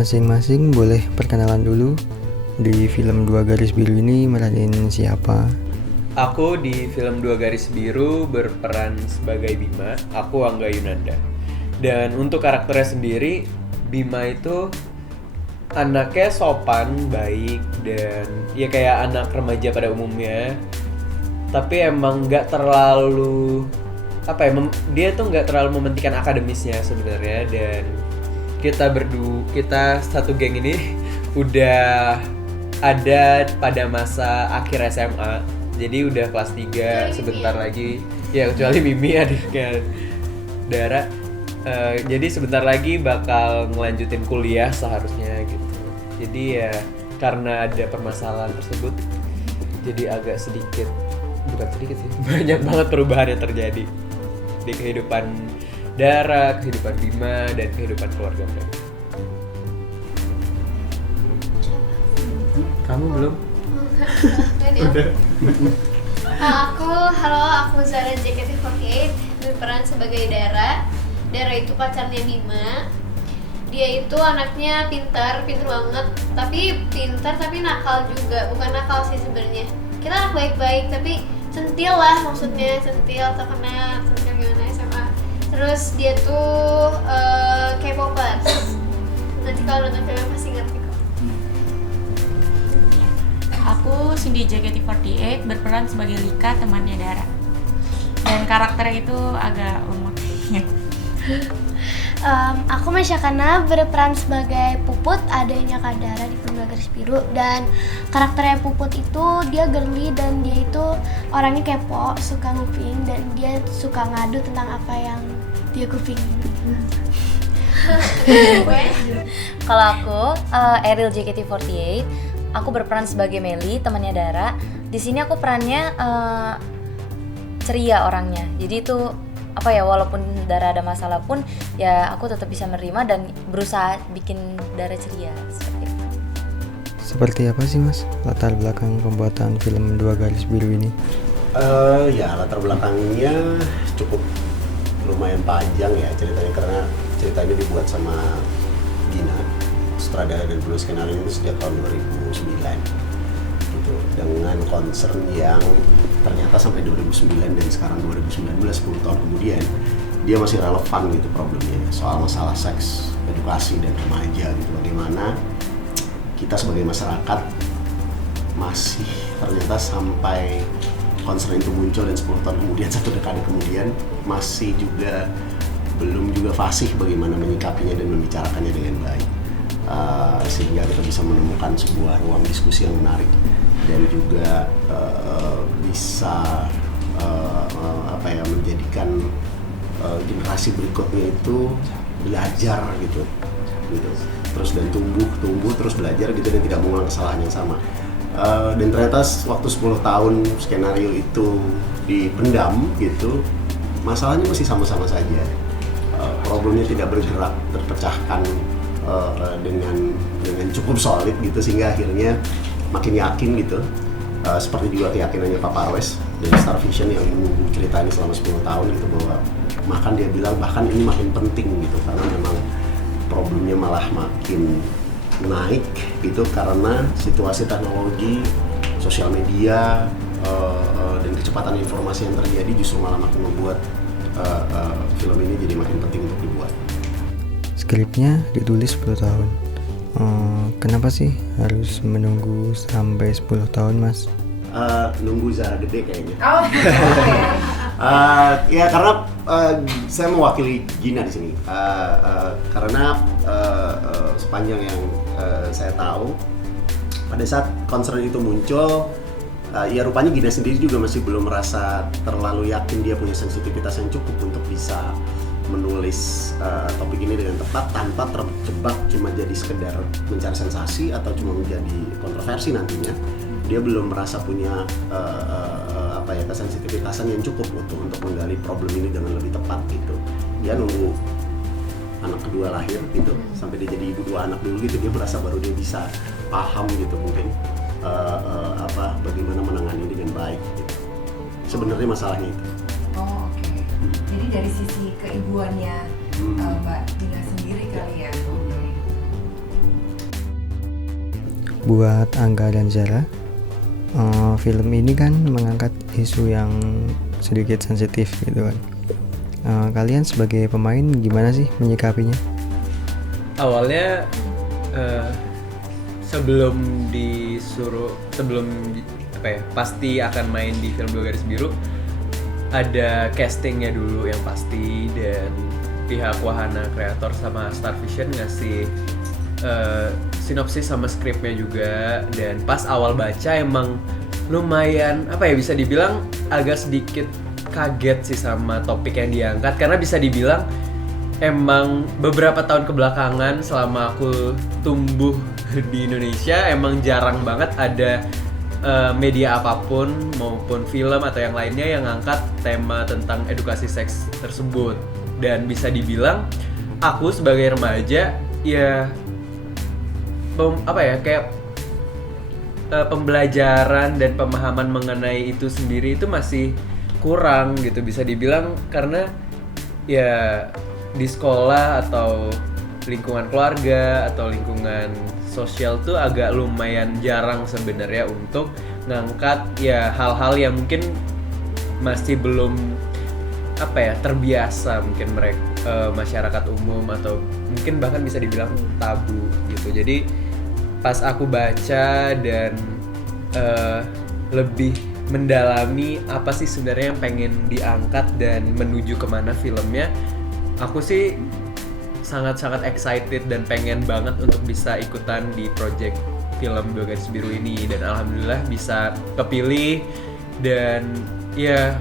Masing-masing boleh perkenalan dulu. Di film Dua Garis Biru ini meranin siapa? Aku di film Dua Garis Biru berperan sebagai Bima. Aku Angga Yunanda. Dan untuk karakternya sendiri, Bima itu anaknya sopan, baik, dan ya kayak anak remaja pada umumnya. Tapi emang nggak terlalu dia tuh nggak terlalu mementingkan akademisnya sebenarnya. Dan kita satu geng ini udah ada pada masa akhir SMA. Jadi udah kelas 3 sebentar lagi. Ya kecuali Mimi adiknya Dara. Jadi sebentar lagi bakal ngelanjutin kuliah seharusnya gitu. Jadi ya karena ada permasalahan tersebut, jadi agak bukan sedikit sih, banyak banget perubahan yang terjadi di kehidupan Dara, kehidupan Bima, dan kehidupan keluarga mereka. Kamu belum? Udah. Aku Zara JKT48, berperan sebagai Dara. Dara itu pacarnya Bima. Dia itu anaknya pintar banget, tapi nakal juga. Bukan nakal sih sebenarnya. Kita anak baik-baik, tapi centil lah, maksudnya centil, terkena centil gimana SMA. Terus dia tuh K-popers. Nanti kalau nonton film pasti ngerti kok. Aku Cindy JKT48, berperan sebagai Lika, temannya Dara. Dan karakternya itu agak lemot. Aku Mesyakana, berperan sebagai Puput, adanya Kak Dara di film Dua Garis Biru. Dan karakternya Puput itu dia girly dan dia itu orangnya kepo, suka nguping, dan dia suka ngadu tentang apa yang dia kupingin. Kalau aku Ariel JKT48, aku berperan sebagai Meli, temannya Dara. Di sini aku perannya ceria orangnya. Jadi itu walaupun Dara ada masalah pun ya aku tetap bisa menerima dan berusaha bikin Dara ceria seperti itu. Seperti apa sih Mas latar belakang pembuatan film Dua Garis Biru ini? Ya latar belakangnya cukup lumayan panjang ya ceritanya, karena ceritanya dibuat sama Gina, sutradara dan penulis skenario itu sejak tahun 2009 gitu, dengan concern yang ternyata sampai 2009 dan sekarang 2019, 10 tahun kemudian dia masih relevan gitu problemnya, soal masalah seks, edukasi dan remaja gitu. Bagaimana kita sebagai masyarakat masih ternyata sampai concern itu muncul dan 10 tahun kemudian, 1 dekade kemudian masih juga belum juga fasih bagaimana menyikapinya dan membicarakannya dengan baik, sehingga kita bisa menemukan sebuah ruang diskusi yang menarik dan juga bisa menjadikan generasi berikutnya itu belajar gitu terus dan tumbuh terus belajar gitu dan tidak mengulang kesalahan yang sama. Dan ternyata waktu 10 tahun skenario itu dipendam gitu, masalahnya masih sama-sama saja. Problemnya tidak bergerak, terpecahkan dengan cukup solid gitu, sehingga akhirnya makin yakin gitu. Seperti juga keyakinannya Pak Parwes dari Star Vision yang menunggu cerita ini selama 10 tahun gitu, bahwa dia bilang bahkan ini makin penting gitu, karena memang problemnya malah makin naik gitu karena situasi teknologi, sosial media, dan kecepatan informasi yang terjadi justru malah makin membuat film ini jadi makin penting untuk dibuat. Skripnya ditulis 10 tahun. Kenapa sih harus menunggu sampai 10 tahun Mas? Nunggu Zara gede kayaknya. Oh. Ya karena saya mewakili Gina di sini. Karena sepanjang yang saya tahu, pada saat concern itu muncul, ya rupanya Gina sendiri juga masih belum merasa terlalu yakin dia punya sensitivitas yang cukup untuk bisa menulis topik ini dengan tepat tanpa terjebak cuma jadi sekedar mencari sensasi atau cuma menjadi kontroversi nantinya. Dia belum merasa punya kesensitivitasan yang cukup untuk menggali problem ini dengan lebih tepat gitu. Dia nunggu anak kedua lahir gitu, sampai dia jadi ibu 2 anak dulu gitu, dia merasa baru dia bisa paham gitu mungkin bagaimana menangani ini dengan baik gitu. Sebenarnya masalahnya itu. Oh, oke. Jadi dari sisi keibuannya Mbak Dina sendiri kali ya. Buat Angga dan Zara, film ini kan mengangkat isu yang sedikit sensitif gitu kan. Kalian sebagai pemain gimana sih menyikapinya? Awalnya sebelum pasti akan main di film Dua Garis Biru, ada castingnya dulu yang pasti, dan pihak Wahana Kreator sama Star Vision ngasih sinopsis sama skripnya juga. Dan pas awal baca emang lumayan bisa dibilang agak sedikit kaget sih sama topik yang diangkat, karena bisa dibilang emang beberapa tahun kebelakangan selama aku tumbuh di Indonesia emang jarang banget ada media apapun maupun film atau yang lainnya yang ngangkat tema tentang edukasi seks tersebut. Dan bisa dibilang aku sebagai remaja ya kayak pembelajaran dan pemahaman mengenai itu sendiri itu masih kurang gitu, bisa dibilang, karena ya di sekolah atau lingkungan keluarga atau lingkungan sosial tuh agak lumayan jarang sebenarnya untuk ngangkat ya hal-hal yang mungkin masih belum terbiasa mungkin mereka masyarakat umum, atau mungkin bahkan bisa dibilang tabu gitu. Jadi pas aku baca dan lebih mendalami apa sih sebenarnya yang pengen diangkat dan menuju kemana filmnya, aku sih sangat-sangat excited dan pengen banget untuk bisa ikutan di project film Dua Garis Biru ini. Dan alhamdulillah bisa kepilih, dan ya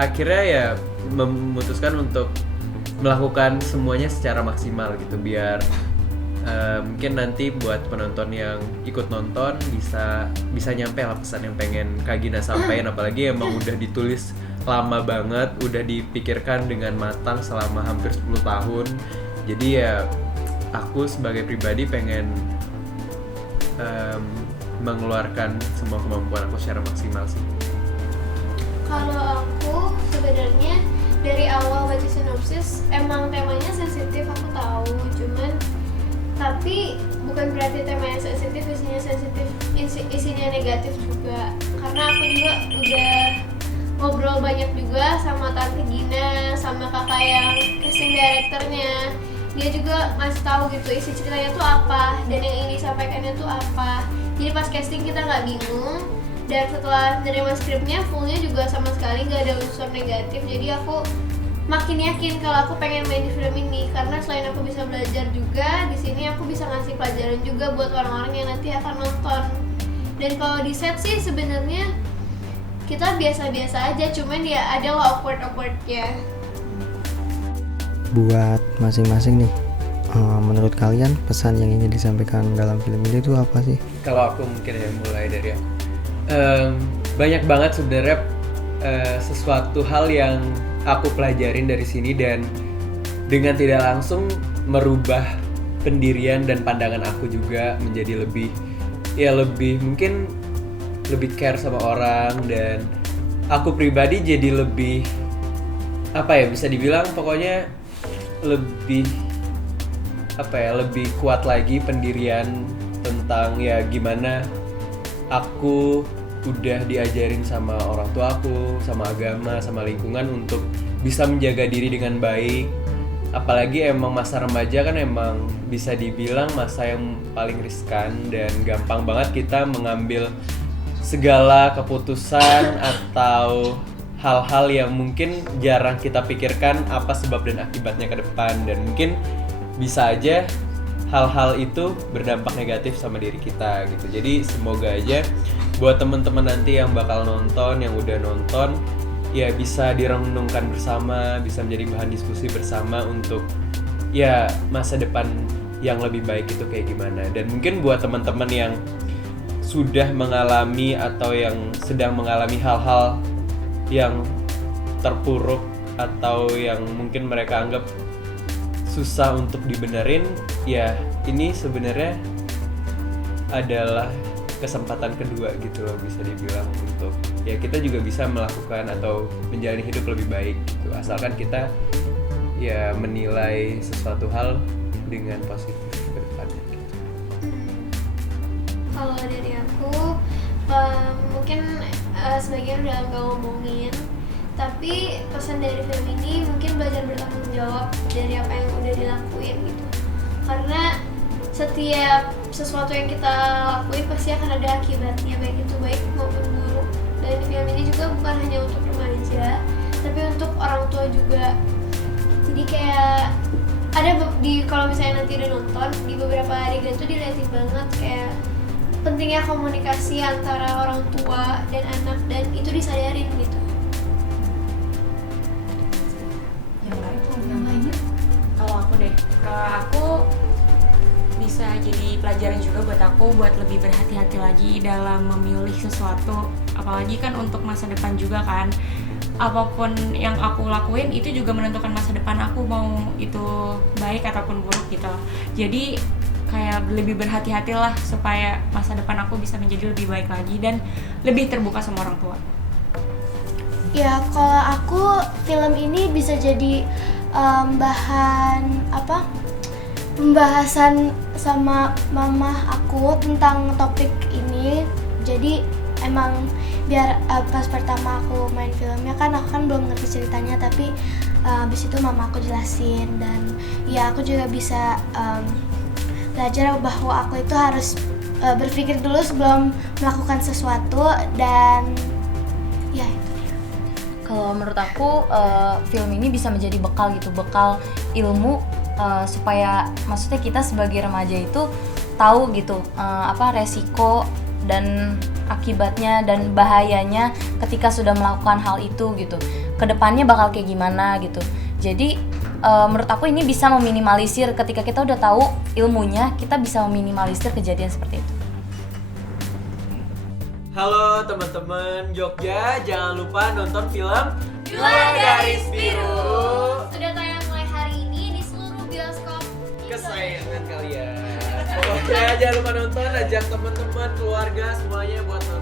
akhirnya ya memutuskan untuk melakukan semuanya secara maksimal gitu, biar mungkin nanti buat penonton yang ikut nonton bisa nyampe lah pesan yang pengen Kak Gina sampaikan. Apalagi emang udah ditulis lama banget, udah dipikirkan dengan matang selama hampir 10 tahun. Jadi ya aku sebagai pribadi pengen mengeluarkan semua kemampuan aku secara maksimal sih. Kalau aku sebenarnya dari awal baca sinopsis emang temanya sensitif, aku tahu, cuman tapi bukan berarti temanya sensitif, isinya negatif juga. Karena aku juga udah ngobrol banyak juga sama Tante Gina, sama kakak yang casting directornya. Dia juga ngasih tahu gitu isi ceritanya tuh apa dan yang ini disampaikannya tuh apa. Jadi pas casting kita nggak bingung, dan setelah menerima skripnya fullnya juga sama sekali nggak ada unsur negatif. Jadi aku makin yakin kalau aku pengen main di film ini, karena selain aku bisa belajar juga di sini, aku bisa ngasih pelajaran juga buat orang-orang yang nanti akan nonton. Dan kalau di set sih sebenarnya kita biasa-biasa aja, cuman ya ada lah awkward-awkwardnya. Buat masing-masing nih, menurut kalian pesan yang ingin disampaikan dalam film ini tuh apa sih? Kalau aku mungkin ya mulai dari aku, banyak banget sebenarnya sesuatu hal yang aku pelajarin dari sini, dan dengan tidak langsung merubah pendirian dan pandangan aku juga menjadi lebih mungkin lebih care sama orang. Dan aku pribadi jadi lebih bisa dibilang pokoknya lebih kuat lagi pendirian tentang ya gimana aku udah diajarin sama orang tua aku, sama agama, sama lingkungan untuk bisa menjaga diri dengan baik. Apalagi emang masa remaja kan emang bisa dibilang masa yang paling riskan, dan gampang banget kita mengambil segala keputusan atau hal-hal yang mungkin jarang kita pikirkan apa sebab dan akibatnya ke depan, dan mungkin bisa aja hal-hal itu berdampak negatif sama diri kita gitu. Jadi semoga aja buat teman-teman nanti yang bakal nonton, yang udah nonton, ya bisa direnungkan bersama, bisa menjadi bahan diskusi bersama untuk ya masa depan yang lebih baik itu kayak gimana. Dan mungkin buat teman-teman yang sudah mengalami atau yang sedang mengalami hal-hal yang terpuruk atau yang mungkin mereka anggap susah untuk dibenerin, ya ini sebenarnya adalah kesempatan kedua gitu loh, bisa dibilang, untuk ya kita juga bisa melakukan atau menjalani hidup lebih baik gitu, asalkan kita ya menilai sesuatu hal dengan positif ke depannya gitu. kalau dari aku mungkin sebagian udah nggak ngomongin, tapi pesan dari film ini mungkin belajar bertanggung jawab dari apa yang udah dilakuin gitu. Karena setiap sesuatu yang kita lakuin pasti akan ada akibatnya, baik itu baik maupun buruk. Dan film ini juga bukan hanya untuk remaja, tapi untuk orang tua juga. Jadi kayak ada kalau misalnya nanti udah nonton, di beberapa adegan tuh dilihatin banget kayak pentingnya komunikasi antara orang tua dan anak, dan itu disadarin gitu. Yang lainnya? Kalau aku deh, kalau aku bisa jadi pelajaran juga buat aku buat lebih berhati-hati lagi dalam memilih sesuatu, apalagi kan untuk masa depan juga kan. Apapun yang aku lakuin itu juga menentukan masa depan aku, mau itu baik ataupun buruk gitu. Jadi kayak lebih berhati-hatilah supaya masa depan aku bisa menjadi lebih baik lagi dan lebih terbuka sama orang tua. Ya, kalau aku film ini bisa jadi pembahasan sama mama aku tentang topik ini. Jadi emang biar pas pertama aku main filmnya kan aku kan belum ngerti ceritanya, tapi habis itu mama aku jelasin, dan ya aku juga bisa belajar bahwa aku itu harus berpikir dulu sebelum melakukan sesuatu, dan ya itu dia. Kalau menurut aku film ini bisa menjadi bekal gitu, bekal ilmu supaya maksudnya kita sebagai remaja itu tahu gitu apa resiko dan akibatnya dan bahayanya ketika sudah melakukan hal itu gitu. Kedepannya bakal kayak gimana gitu. Jadi menurut aku ini bisa meminimalisir, ketika kita udah tahu ilmunya, kita bisa meminimalisir kejadian seperti itu. Halo teman-teman Jogja, jangan lupa nonton film Dua Garis Biru sudah tayang mulai hari ini di seluruh bioskop kesayangan kalian. Pokoknya jangan lupa nonton, ajak teman-teman, keluarga semuanya buat nonton.